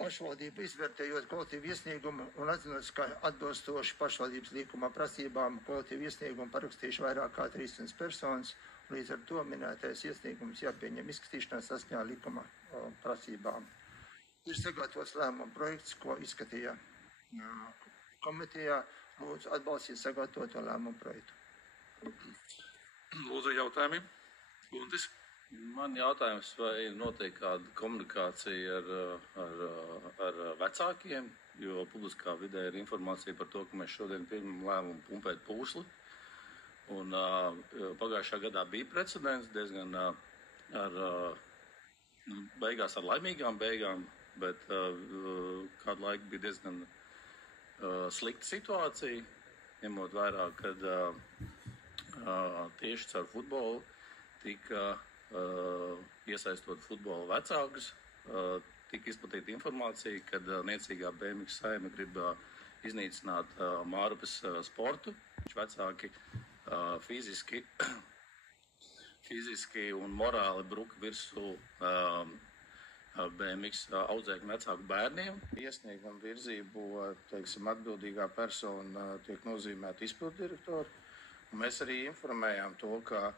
pašvaldība izvērtējot kolektīvu iesniegumu un atzinusi, ka atbilstoši pašvaldības līguma prasībām kolektīvu iesniegumu parakstījuši vairāk kā 300 personas, līdz ar to minētais iesniegums jāpieņem izskatīšanā saskaņā līguma prasībām. Ir sagatavots lēmuma projekts, ko izskatīja komitejā. Lūdzu atbalstīt sagatavoto lēmumu projektu. Lūdzu jautājumi. Guntis. Man jautājums, vai notiek kāda komunikācija ar vecākiem, jo publiskā vidē ir informācija par to, ka mēs šodien pieņemam lēmumu pumpēt pūsli. Un pagājušā gadā bija precedents diezgan beigās ar laimīgām beigām, bet kādu laiku bija diezgan slikta situācija, ņemot vērā, kad tieši caur futbolu tika iesaistot futbola vecākus, tika izplatīta informācija, kad niecīgā BMX saime grib iznīcināt Mārupes sportu. Vecāki fiziski un morāli bruka virsū BMX audzēkņu vecāku bērniem. Iesnieguma virzību, teiksim, atbildīgā persona tiek nozīmēta izpilddirektora. Mēs arī informējām to, ka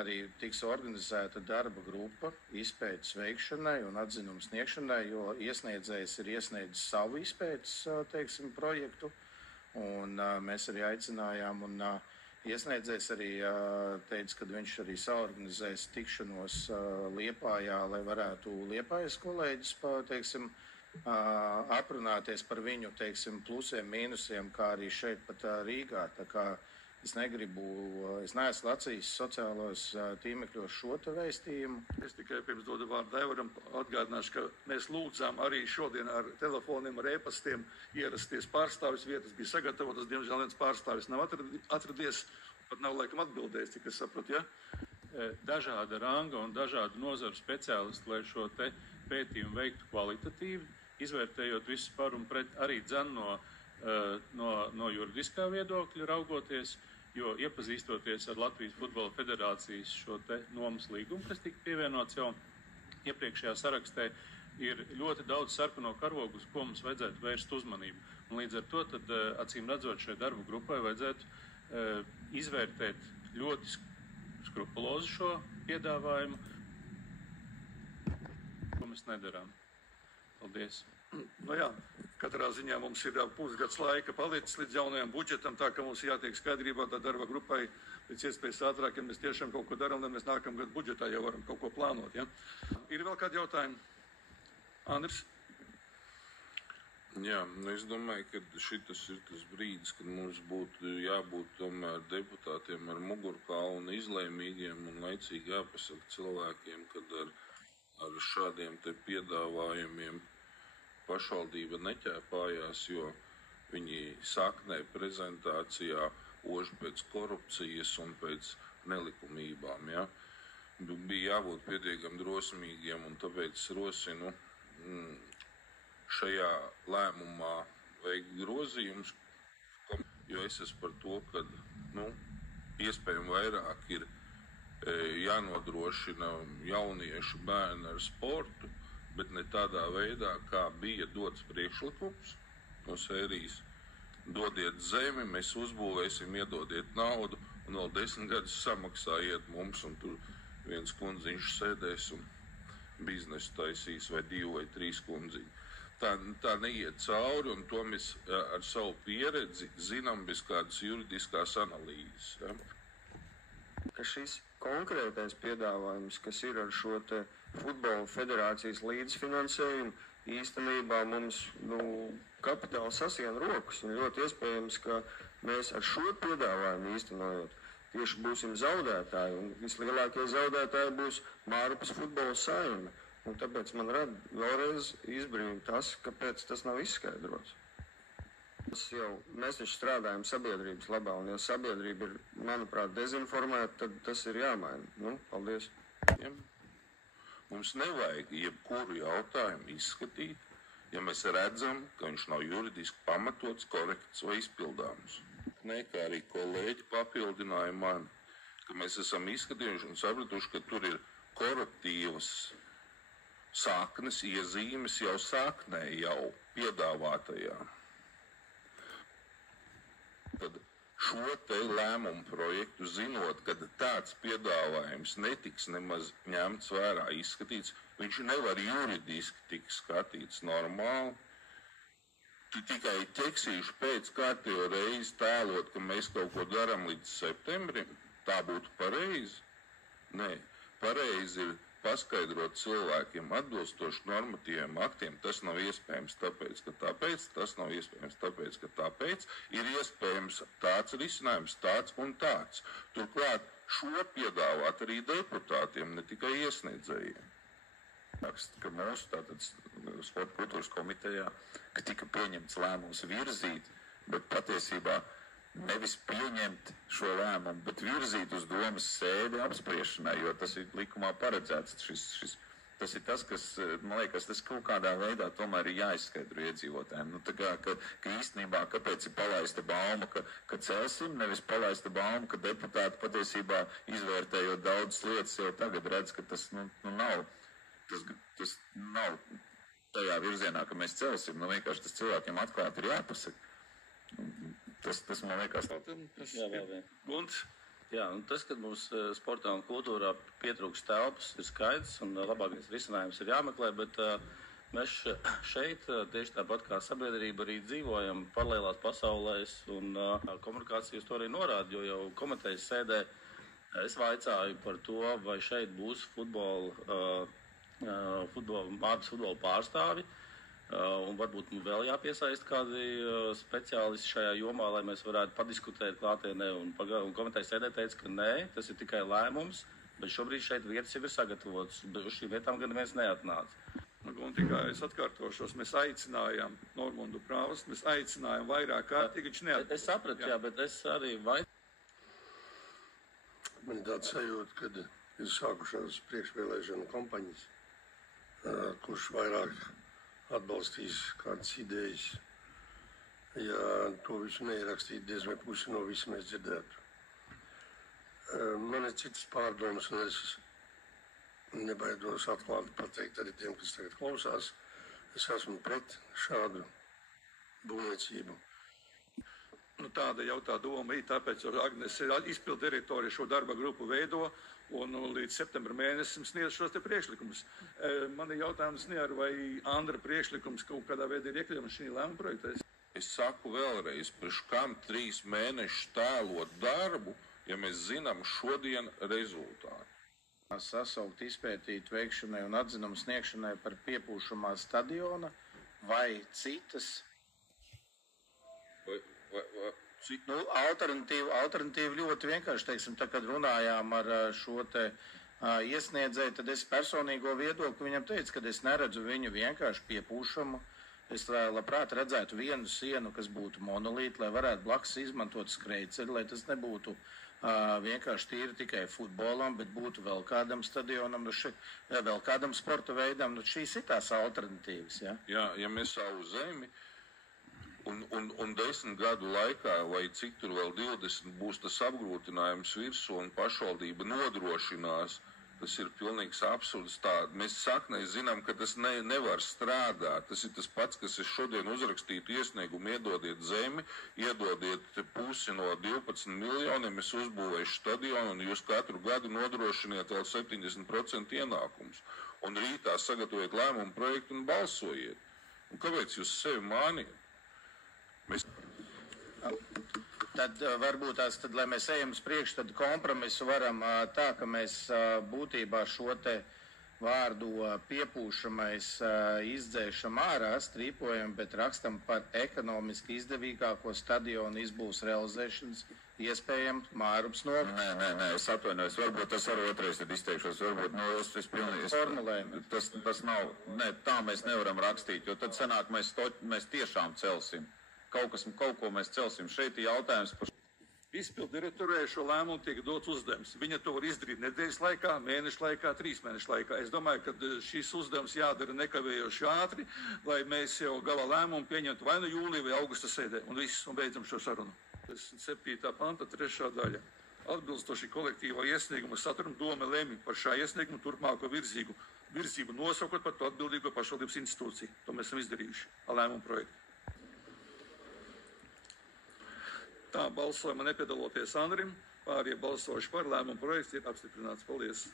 arī tiks organizēta darba grupa izpētes veikšanai un atzinumu sniegšanai, jo iesniedzējs ir iesniedzis savu izpētes, teiksim, projektu, un mēs arī aicinājām, un iesniedzējs arī teica, ka viņš arī saorganizēs tikšanos Liepājā, lai varētu Liepājas kolēģis, teiksim, aprunāties par viņu, teiksim, plusiem, mīnusiem, kā arī šeit pat Rīgā, tā kā es neesmu lacījis sociālos tīmekļos šo te vēstījumu. Es tikai pirms dodu vārdu Aivaram atgādināšu, ka mēs lūdzām arī šodien ar telefoniem, ar e-pastiem ierasties pārstāvis. Vietas bija sagatavotas, diemžēl viens pārstāvis nav atradies, pat nav laikam atbildējis, cik es sapratu, ja? Dažāda ranga un dažādu nozaru speciālisti, lai šo te pētījumu veiktu kvalitatīvi, izvērtējot visu par un pret arī dzen no juridiskā viedokļa raugoties, jo iepazīstoties ar Latvijas Futbola Federācijas šo te nomas līgumu, kas tika pievienots jau iepriekšējā sarakstē, ir ļoti daudz sarkano karogu, uz ko mums vajadzētu vērst uzmanību. Un līdz ar to, tad, acīm redzot, šai darbu grupai vajadzētu izvērtēt ļoti skrupulozu šo piedāvājumu, ko mēs nedarām. Paldies! Nu jā, katrā ziņā mums ir jau pusgads laika palicis līdz jaunajam budžetam, tā ka mums jātiek skaidrībā tā darba grupai pēc iespējas ātrāk, ja mēs tiešām kaut ko darām, tad mēs nākamgad budžetā jau varam kaut ko plānot, ja? Ir vēl kādi jautājumi? Andris? Jā, es domāju, ka šitas ir tas brīdis, kad mums būtu jābūt tomēr deputātiem ar mugurkaulu un izlēmīgiem un laicīgi jāpasaka cilvēkiem, kad ar šādiem te piedāvājumiem pašvaldība neķēpājās, jo viņi saknē prezentācijā ož pēc korupcijas un pēc nelikumībām. Ja? Bija jābūt pietiekam drosmīgiem, un tāpēc rosinu šajā lēmumā veikt grozījumus, jo es esmu par to, ka iespējami vairāk ir jānodrošina jauniešu bērni ar sportu, bet ne tādā veidā, kā bija dots priekšlikums no sērijas. Dodiet zemi, mēs uzbūvēsim, iedodiet naudu, un vēl 10 gadus samaksājiet mums, un tur viens kundziņš sēdēs un biznesu taisīs, vai 2 vai 3 kundziņi. Tā neiet cauri, un to mēs ar savu pieredzi zinām bez kādas juridiskās analīzes. Ja? Ka šis konkrētais piedāvājums, kas ir ar šo te Futbola Federācijas līdzfinansējumu, īstenībā mums kapitāli sasien rokas, un ļoti iespējams, ka mēs ar šo piedāvājumu īstenojot tieši būsim zaudētāji, un vislielākie zaudētāji būs Mārupes futbola saime. Un tāpēc man rada vēlreiz izbrīna tas, kāpēc tas nav izskaidrots. Mēs taču strādājam sabiedrības labā, un ja sabiedrība ir, manuprāt, dezinformēta, tad tas ir jāmaina. Paldies. Mums nevajag jebkuru jautājumu izskatīt, ja mēs redzam, ka viņš nav juridiski pamatots, korekts vai izpildāms. Kā arī kolēģi papildināja mani, ka mēs esam izskatījuši un sapratuši, ka tur ir koruptīvas saknes iezīmes jau saknē, jau piedāvātajā. Tad šo te lēmumu projektu, zinot, ka tāds piedāvājums netiks nemaz ņemts vērā, izskatīts, viņš nevar juridiski tikt skatīts normāli. Tu tikai teksīšu pēc kārtējo reizi tēlot, ka mēs kaut ko darām līdz septembrim. Tā būtu pareizi? Nē, pareizi ir paskaidrot cilvēkiem atbilstoši normatīviem aktiem. Tas nav iespējams tāpēc, ka tāpēc, tas nav iespējams tāpēc, ka tāpēc. Ir iespējams tāds risinājums, tāds un tāds. Turklāt šo piedāvāt arī deputātiem, ne tikai iesniedzējiem. Ka mūsu tātad sporta kultūras komitejā, ka tika pieņemts lēmums virzīt, bet patiesībā nevis pieņemt šo lēmumu, bet virzīt uz domas sēdi apspriešanai, jo tas ir likumā paredzēts. Tas ir tas, kas, man liekas, tas kaut kādā veidā tomēr ir jāizskaidro iedzīvotājiem. Nu, tā kā, ka īstenībā, kāpēc ir palaista bauma, ka celsim, nevis palaista bauma, ka deputāti patiesībā izvērtējot daudzas lietas jau tagad redz, ka tas nav. Tas nav tajā virzienā, ka mēs celsim. Nu, vienkārši tas cilvēkiem atklāti ir jāpasaka. Tas man liekas. Jā, vēl vien. Gunts. Jā, un tas, kad mums sportā un kultūrā pietrūkst telpas, ir skaidrs, un labākais risinājums ir jāmeklē, bet mēs šeit, tieši tāpat kā sabiedrība, arī dzīvojam paralēlās pasaulēs, un komunikācijas to arī norāda, jo jau komitejas sēdē es vaicāju par to, vai šeit būs mātes futbola pārstāvi, un varbūt vēl jāpiesaist kādi speciālisti šajā jomā, lai mēs varētu padiskutēt klātienē, un komitejas sēdē teica, ka nē, tas ir tikai lēmums, bet šobrīd šeit vietas jau ir sagatavotas, uz šīm vietām gan neviens neatnāca. Un tikai es atkārtošos, mēs aicinājām Normundu Prāvas, mēs aicinājām vairāk kārtīgi, viņš neatnāca. Es sapratu, jā, bet es arī Man ir tāds sajūta, kad ir sākušās priekšvēlēšanu kampaņas, kurš vairāk atbalstīs kādas idejas. Ja to visu neierakstīt, diez vai pusi no visa mēs dzirdētu. Man ir citas pārdomas, un es nebaidos atklāti pateikt arī tiem, kas tagad klausās. Es esmu pret šādu būvniecību. Tāda jau tā doma ir, tāpēc Agnes izpildu direktori šo darba grupu veido un līdz septembra mēnesim sniedz šos te priekšlikumus. Man ir jautājums, vai Andra priekšlikums kaut kādā veidā ir iekļaujams šī lēmuma projektā? Es saku vēlreiz, priekš kam 3 mēnešus tēlot darbu, ja mēs zinām šodien rezultātu. Sasaukt izpētītu veikšanai un atzinumu sniegšanai par piepūšamā stadiona vai citas. Nu, alternatīva ļoti vienkārši, teiksim, tā, kad runājām ar šo te iesniedzēju, tad es personīgo viedokli viņam teicu, ka es neredzu viņu vienkārši piepūšamu. Es labprāt redzētu vienu sienu, kas būtu monolīta, lai varētu blakus izmantot skrejceļu, lai tas nebūtu vienkārši tīri tikai futbolam, bet būtu vēl kādam stadionam, vēl kādam sporta veidam. Šīs ir tās alternatīvas. Ja? Jā, ja mēs savu zemi un 10 gadu laikā, vai cik tur vēl 20 būs tas apgrūtinājums virsū un pašvaldība nodrošinās, tas ir pilnīgs absurds. Mēs saknē zinām, ka tas nevar strādāt. Tas ir tas pats, kas es šodien uzrakstītu iesniegumu, iedodiet zemi, iedodiet pusi no 12 miljoniem, es uzbūvēšu stadionu un jūs katru gadu nodrošiniet vēl 70% ienākums. Un rītā sagatavojiet lēmumu projektu un balsojiet. Un kāpēc jūs sevi māniet? Tad varbūt lai mēs ejam uz priekšu, tad kompromisu varam tā, ka mēs būtībā šo te vārdu piepūšamais izdzēšam ārā, strīpojam, bet rakstam par ekonomiski izdevīgāko stadionu izbūves realizēšanas iespējams Mārups novada. Nē, es atvainojos, varbūt tas arī otrais tad izteikšos, varbūt, es pilnīgi... Formulējumi. Tas nav, tā mēs nevaram rakstīt, jo tad sanāk mēs tiešām celsim. Kaut ko mēs celsim. Šeit ir jautājums par... Izpildu direktorē šo lēmumu tiek dots uzdevums. Viņa to var izdarīt nedēļas laikā, mēnešu laikā, 3 mēnešu laikā. Es domāju, ka šis uzdevums jādara nekavējoši ātri, lai mēs jau gala lēmumu pieņemtu vai nu jūlija vai augusta sēdē. Un viss, un beidzam šo sarunu. 7. panta, 3. daļa. Atbilstoši kolektīvo iesniegumu saturam doma lemj par šā iesniegumu turpmāko virzību. virzību nosakot par to atbildīgo pašvaldības institūciju. To mēs esam izdarījuši ar lēmumu projektu. Tā balsojuma nepiedaloties Andrim, pārējie balsojuši par lēmumu projekts ir apstiprināts. Paldies!